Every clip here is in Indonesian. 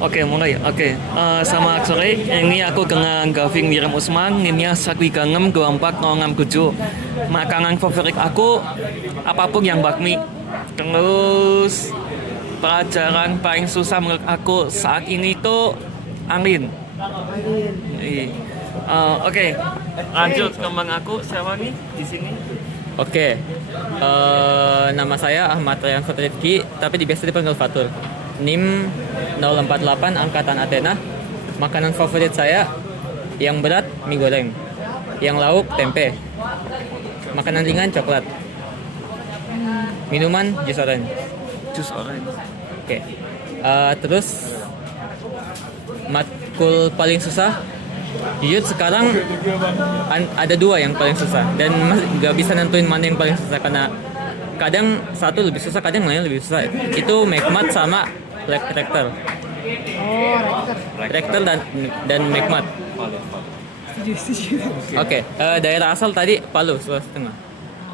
Oke, mulai. Oke, selamat sore. Ini aku dengan Gavin Wiram Usman. Nimnya 1362407. Makanan favorit aku apapun yang bakmi. Terus pelajaran paling susah menurut aku saat ini tuh angin. Iya. Oke, lanjut kembang aku. Siapa nih di sini? Oke, nama saya Ahmad Ryan Fatrifki, tapi biasa dipanggil Fatur. NIM 048 Angkatan Athena. Makanan favorit saya yang berat mie goreng, yang lauk tempe, makanan ringan coklat, minuman jus orange. Jus orange. Oke, terus matkul paling susah. Jujur sekarang ada dua yang paling susah dan nggak bisa nentuin mana yang paling susah karena kadang satu lebih susah, kadang lain lebih susah. Itu Mekmat sama Rektor. Oh, Rektor dan Mekmat. setuju. Oke, daerah asal tadi Palu, Sulawesi Tengah.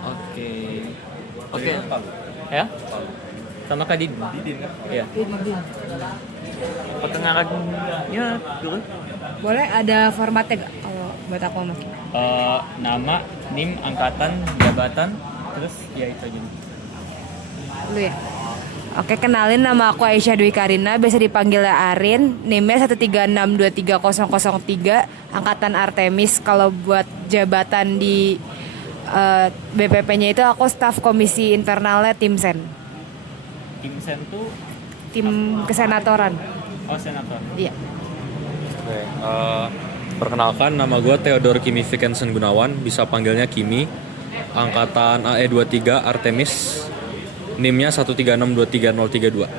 Oke. Oke. Ya? Sama Kak Didin. Iya. Perkenalannya dulu. Boleh ada formatnya gak kalau buat aku mas? Nama, NIM, angkatan, jabatan, terus ya itu aja. Lu ya? Oke, kenalin nama aku Aisyah Dwi Karina, biasa dipanggilnya Arin. NIM-nya 136230003, angkatan Artemis. Kalau buat jabatan di BPP-nya itu aku staf komisi internalnya tim sen. Tim Sen tuh Tim kesenatoran. senator. Iya. Oke, perkenalkan nama gue Theodore Kimi Vikensen Gunawan, bisa panggilnya Kimi. Angkatan AE23 Artemis, NIM-nya 136230032.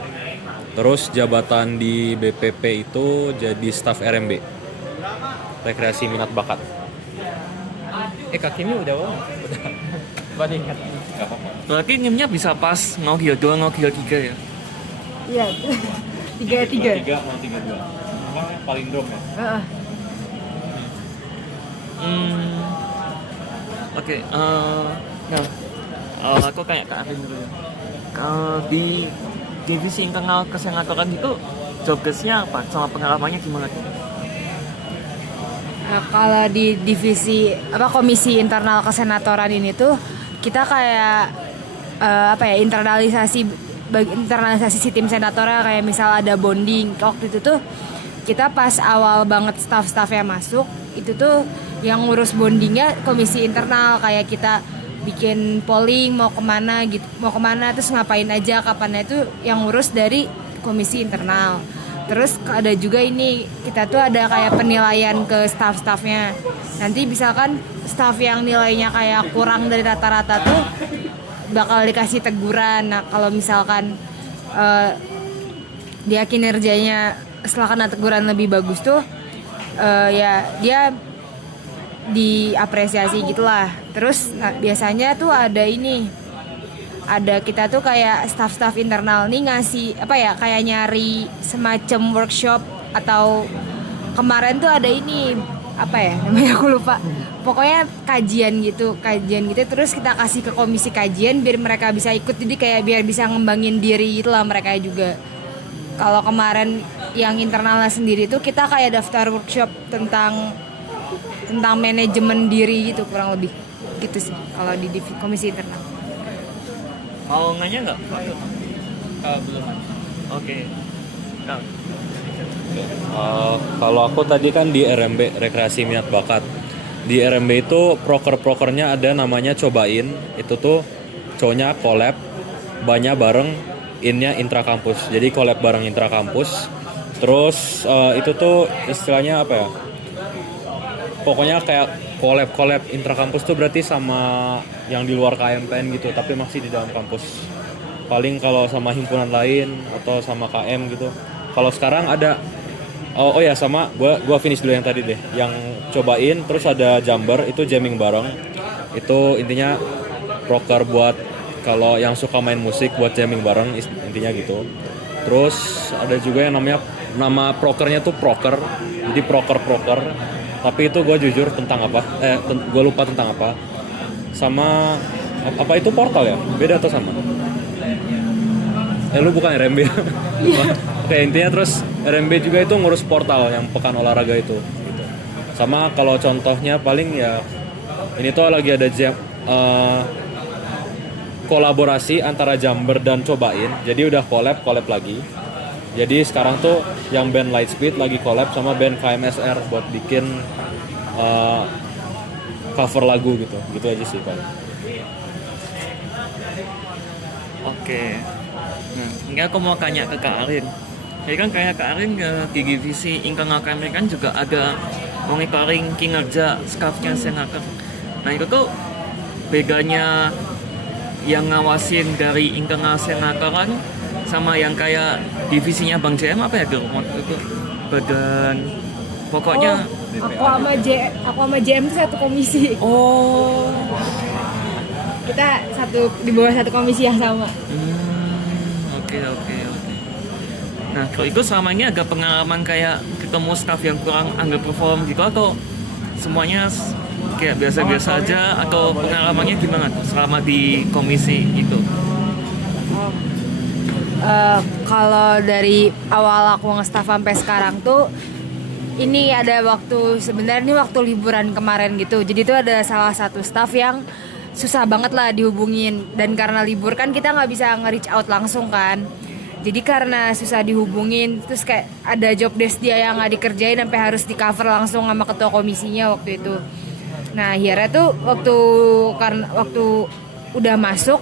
Terus jabatan di BPP itu jadi staf RMB, rekreasi minat bakat. Kak Kimi udah wow. Udah. Baru ingat. Berarti nimnya bisa pas ngokil 2, ngokil 3 ya? Iya. tiga. 3 mau 32. Memang paling dom ya. Oke, nah, aku kayak Kak Arin dulu ya. Kalau di divisi internal kesenatoran itu job desk-nya apa? Sama pengalamannya gimana tuh? Nah, kalau di divisi komisi internal kesenatoran ini tuh kita kayak internalisasi si tim senatornya, kayak misal ada bonding. Waktu itu tuh kita pas awal banget staff-staffnya masuk, itu tuh yang ngurus bondingnya komisi internal, kayak kita bikin polling mau kemana terus ngapain aja kapannya, itu yang ngurus dari komisi internal. Terus ada juga ini, kita tuh ada kayak penilaian ke staff-staffnya. Nanti misalkan staff yang nilainya kayak kurang dari rata-rata tuh bakal dikasih teguran. Nah kalau misalkan dia kinerjanya setelah kena teguran lebih bagus tuh ya dia diapresiasi gitulah. Terus biasanya tuh ada kita tuh kayak staff-staff internal nih ngasih kayak nyari semacam workshop, atau kemarin tuh ada namanya aku lupa. Pokoknya kajian gitu. Terus kita kasih ke komisi kajian biar mereka bisa ikut, jadi kayak biar bisa ngembangin diri itulah mereka juga. Kalau kemarin yang internalnya sendiri tuh kita kayak daftar workshop tentang manajemen diri gitu, kurang lebih gitu sih kalau di komisi internal. Mau nanya nggak? Belum. Oke. Nah, Kalau aku tadi kan di RMB, rekreasi minat bakat. Di RMB itu prokernya ada namanya Cobain. Itu tuh cowoknya collab, banyak bareng, innya intrakampus. Jadi collab bareng intrakampus. Terus itu tuh istilahnya apa ya? Pokoknya kayak collab intrakampus tuh berarti sama yang di luar KMPN gitu, tapi masih di dalam kampus. Paling kalau sama himpunan lain atau sama KM gitu. Kalau sekarang ada sama gua finish dulu yang tadi deh. Yang Cobain, terus ada Jamber, itu jamming bareng. Itu intinya proker buat kalau yang suka main musik buat jamming bareng, intinya gitu. Terus ada juga yang nama prokernya tuh proker. Jadi proker. Tapi itu gue jujur tentang apa? Gue lupa tentang apa. Sama apa itu portal ya? Beda atau sama? Lu bukan RMB? Oke, intinya terus RMB juga itu ngurus portal yang pekan olahraga itu gitu. Sama kalau contohnya paling ya ini tuh lagi ada kolaborasi antara Jumper dan Cobain. Jadi udah collab lagi. Jadi sekarang tuh yang band Lightspeed lagi collab sama band KMSR buat bikin cover lagu gitu. Gitu aja sih Pak. Oke. Nah, ini aku mau tanya ke Kak Arin. Jadi kan kayak Kak Arin di divisi ingkang kami kan juga ada monitoring kinerja staffnya Senaker. Nah itu tuh bedanya yang ngawasin dari ingkang Senakeran sama yang kayak divisinya Bang JM apa ya itu badan pokoknya. Aku sama JM itu satu komisi. Oh. Kita di bawah satu komisi yang sama. Oke. Nah, kalau itu selama ini agak pengalaman kayak ketemu staff yang kurang underperform gitu atau semuanya kayak biasa-biasa aja atau pengalamannya gimana tuh selama di komisi itu? Kalau dari awal aku nge-staff sampai sekarang tuh ini ada sebenarnya waktu liburan kemarin gitu. Jadi itu ada salah satu staff yang susah banget lah dihubungin, dan karena libur kan kita nggak bisa nge-reach out langsung kan. Jadi karena susah dihubungin, terus kayak ada job desk dia yang nggak dikerjain sampai harus di cover langsung sama ketua komisinya waktu itu. Nah akhirnya tuh waktu udah masuk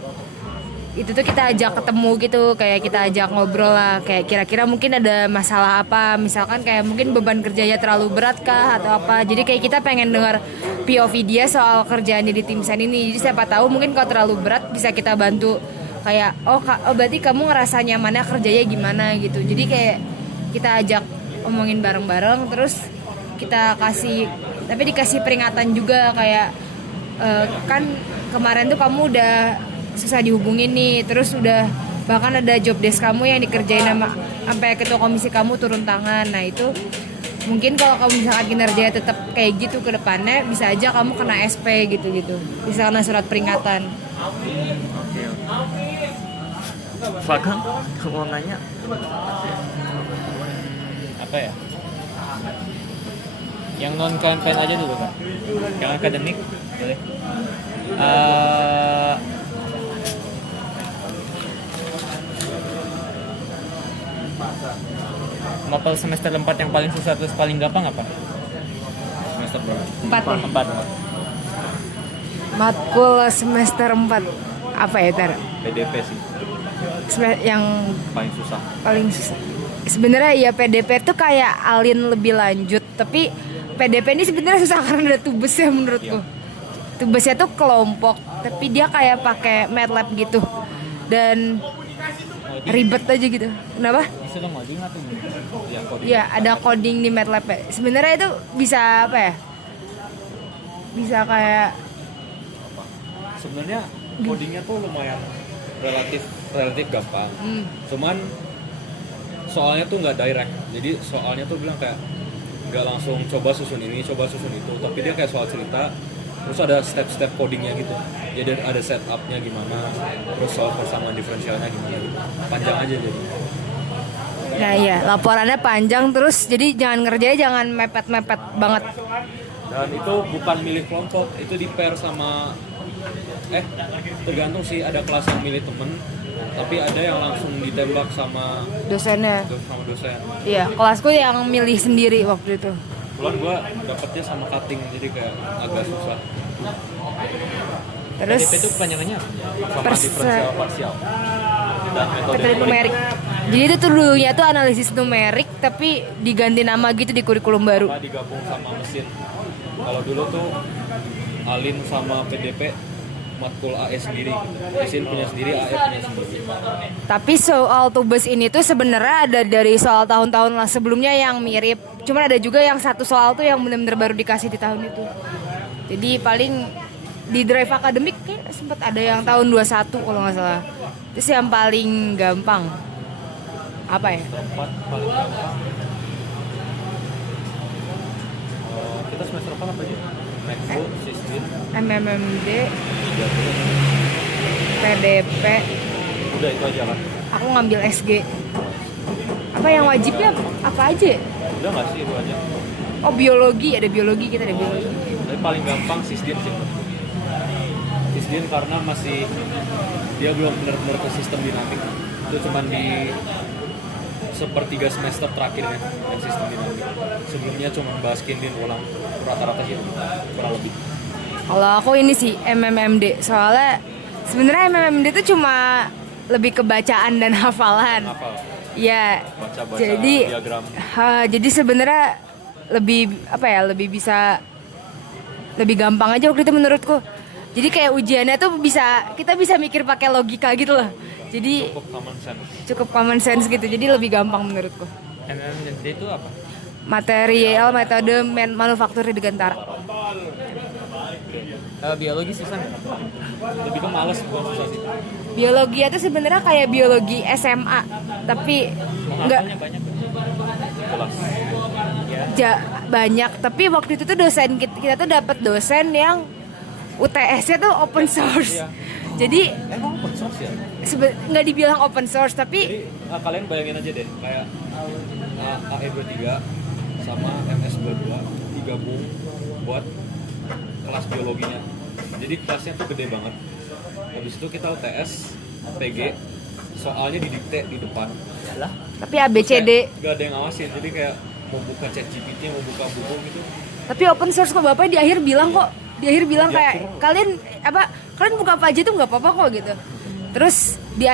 itu tuh kita ajak ketemu gitu, kayak kita ajak ngobrol lah, kayak kira-kira mungkin ada masalah apa, misalkan kayak mungkin beban kerjanya terlalu berat kah atau apa. Jadi kayak kita pengen dengar POV dia soal kerjaannya di tim sen ini. Jadi siapa tahu mungkin kalau terlalu berat bisa kita bantu, kayak oh berarti kamu ngerasa nyamannya kerjanya gimana gitu. Jadi kayak kita ajak omongin bareng-bareng, terus kita dikasih peringatan juga kayak kan kemarin tuh kamu udah susah dihubungin nih, terus udah bahkan ada job desk kamu yang dikerjain sampai ketua komisi kamu turun tangan. Nah itu mungkin kalau kamu misalkan kinerjanya tetap kayak gitu ke depannya, bisa aja kamu kena SP gitu-gitu, bisa kena surat peringatan. Fakang, kamu mau nanya? Apa ya? Yang non campaign aja dulu kan? Yang akademik boleh. Mapel semester 4 yang paling susah terus paling gampang apa? Semester berapa? 4 ya? 4. Matkul semester 4 apa ya Tar? PDP sih Yang paling susah. Sebenarnya ya PDP tuh kayak alin lebih lanjut, tapi PDP ini sebenarnya susah karena ada tubesnya menurutku. Tubesnya tuh kelompok, tapi dia kayak pakai MATLAB gitu dan ribet aja gitu. Kenapa? Disuruh ngoding atau Iya, ada coding di MATLAB. Sebenarnya itu bisa apa ya? Bisa kayak Sebenarnya codingnya tuh lumayan relatif gampang. Cuman soalnya tuh nggak direct. Jadi soalnya tuh bilang kayak nggak langsung coba susun ini, coba susun itu. Tapi dia kayak soal cerita. Terus ada step-step codingnya gitu. Jadi ada setupnya gimana, terus soal persamaan diferensialnya gimana gitu. Panjang aja jadi. Nah iya, laporannya panjang terus, jadi jangan mepet-mepet banget. Dan itu bukan milih kelompok, itu di pair sama tergantung sih, ada kelas yang milih temen, tapi ada yang langsung ditembak sama Dosennya. dosen. Iya, kelasku yang milih sendiri waktu itu. Kebetulan gue dapetnya sama cutting, jadi kayak agak susah. Terus PDP itu kepanjangannya apa? Sama diferensial parsial. Dan metode numerik. Jadi itu tuh dulunya tuh analisis numerik, tapi diganti nama gitu di kurikulum baru. Sama digabung sama mesin. Kalau dulu tuh Alin sama PDP matkul AE sendiri, mesin punya sendiri, AE punya sendiri. Tapi soal tubes ini tuh sebenarnya ada dari soal tahun-tahun sebelumnya yang mirip. Cuman ada juga yang satu soal tuh yang benar-benar baru dikasih di tahun itu. Jadi paling di drive akademik kayak sempat ada yang tahun 21 kalau nggak salah. Terus yang paling gampang apa ya? Semester 4 paling gampang. Kita semester 4 apa aja? Mekbo, Sisdin, MMMD, PDP. udah itu aja kan. Aku ngambil SG. Apa Apa yang wajibnya apa aja ya? Udah nggak sih itu aja. Oh biologi, ada biologi, kita ada biologi. Tapi paling gampang sisdin sih. Sisdin karena masih dia belum benar-benar ke sistem dinamik. Itu cuman di sepertiga semester terakhirnya yang sistem dinamik. Sebelumnya cuma bahas kindin ulang rata-rata sih kurang lebih. Kalau aku ini sih MMMD, soalnya sebenarnya MMMD itu cuma lebih ke bacaan dan hafalan. Hafal. Ya, Baca-baca jadi diagram. jadi sebenarnya lebih apa ya, lebih bisa lebih gampang aja waktu itu menurutku. Jadi kayak ujiannya tuh kita bisa mikir pakai logika gitu loh. Jadi Cukup common sense. cukup common sense gitu. Jadi lebih gampang menurutku. MMD itu apa? Material metode manufaktur Dirgantara. Biologi susah nggak? Lebih ke males bukan susah sih. Biologi itu sebenarnya kayak biologi SMA, tapi enggak Menghafalnya banyak. Jelas. banyak. Tapi waktu itu tuh dosen kita tuh dapat dosen yang UTS-nya tuh open source. Iya. Jadi Emang open source ya? nggak dibilang open source, tapi Jadi kalian bayangin aja deh kayak AE23 sama MS22 digabung buat kelas biologinya. Jadi kelasnya tuh gede banget. Habis itu kita UTS, PG, soalnya didikte di depan. tapi ABCD. Gak ada yang ngawasin. Jadi kayak mau buka chat GPT, mau buka buku gitu. Tapi open source kok Bapak di akhir bilang kok. Di akhir bilang Ya, kayak suruh. kalian buka apa aja tuh nggak apa-apa kok gitu. Terus di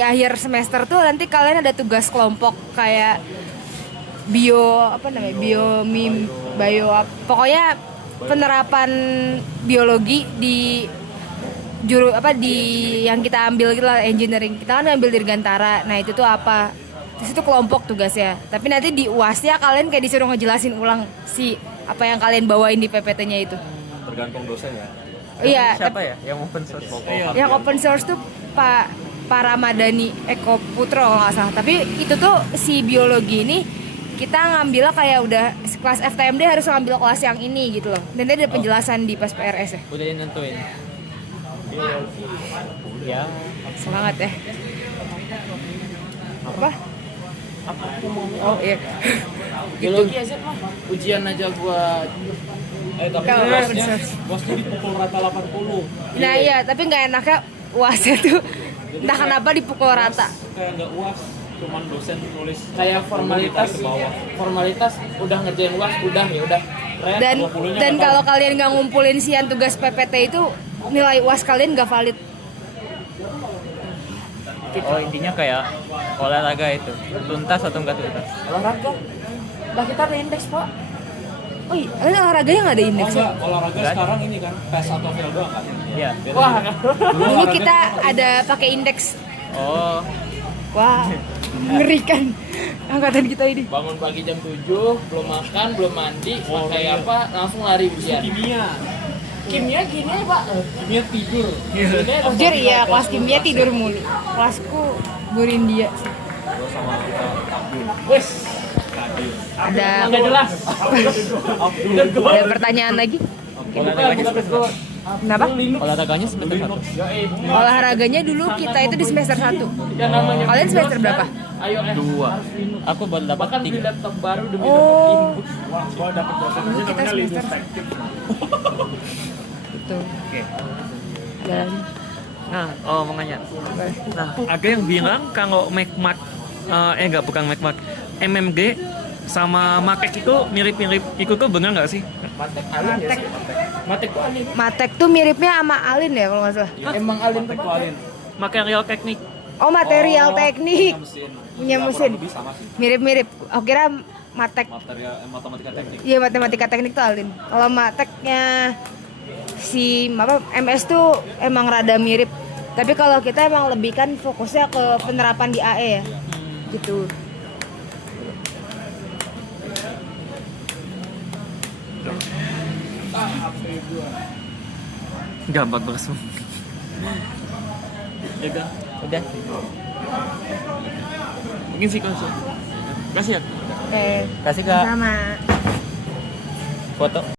akhir semester tuh nanti kalian ada tugas kelompok kayak pokoknya penerapan biologi di di yang kita ambil gitu lah, engineering. Kita kan ngambil Dirgantara. Nah, itu tuh apa? Terus itu kelompok tugasnya. Tapi nanti di UASnya kalian kayak disuruh ngejelasin ulang apa yang kalian bawain di PPT-nya itu. Tergantung dosen ya. Iya, Siapa ya yang open source? yang open source tuh Pak Ramadhani Eko Putro kalau nggak salah. Tapi itu tuh si biologi ini kita ngambilnya kayak udah kelas FTMD harus ngambil kelas yang ini gitu loh. Dan tadi ada penjelasan di pas PRS ya. Udah nentuin. Ya. Semangat ya. Apa? Oh iya. Biologi aja mah ujian aja gua Tapi Kalau open bosnya source. dipukul rata 80. Nah iya, tapi nggak enaknya UASnya tuh entah kenapa dipukul rata. Kayak nggak UAS, cuman dosen nulis kayak formalitas ditarik ke bawah. formalitas udah ngerjain UAS udah ya udah. Dan kalau kalian nggak ngumpulin sian tugas PPT itu nilai UAS kalian nggak valid. Oh intinya kayak olahraga itu tuntas atau enggak tuntas? Olahraga. Lah kita ada indeks, Pak. Oh iya, kalian olahraganya nggak ada Oh indeks ya? enggak, olahraga sekarang ini kan PES atau FIL doang kan? Iya. Wah, Dulu kita ada pakai indeks. Oh, Wah, mengerikan angkatan kita ini. bangun pagi jam 7, belum makan, belum mandi, pakai apa, langsung lari ujian. Kimia. Kimia gini, Pak. Kimia tidur. Kimia Anjir iya, kelas kimia tidur mulu. Kelasku Burindia sih. Terus sama Wes, Ada enggak jelas. ada pertanyaan lagi? olahraganya semester Kenapa? olahraganya semester 1. Olahraganya dulu kita itu di semester 1. Yang namanya Kalian semester berapa? Ayo 2. Aku baru dapat Bahkan beli 3. laptop baru demi dapat Oh, input. dulu kita semester 1. Betul. Dan Nah, mau nanya. Nah, ada yang bilang kalau Mekmak, bukan Mekmak, MMG sama Matek itu mirip-mirip. Itu tuh benar nggak sih? Matek alin ya sih. Matek tuh alin. Matek tuh miripnya sama Alin ya kalau nggak salah. Emang alin tuh Kualin. Material teknik. Oh, material teknik. Mesin. Punya Ya, mesin. kurang lebih sama sih. Mirip-mirip. Aku kira Matek. Material matematika teknik. Iya, matematika teknik tuh Alin. Kalau Mateknya si MS tuh emang rada mirip. Tapi kalau kita emang lebih kan fokusnya ke penerapan di AE ya. Gitu. Gampang banget semua. Ya udah. Udah. Mungkin sih konsol. Kasih ya. Oke. Kasih Kak Sama. foto.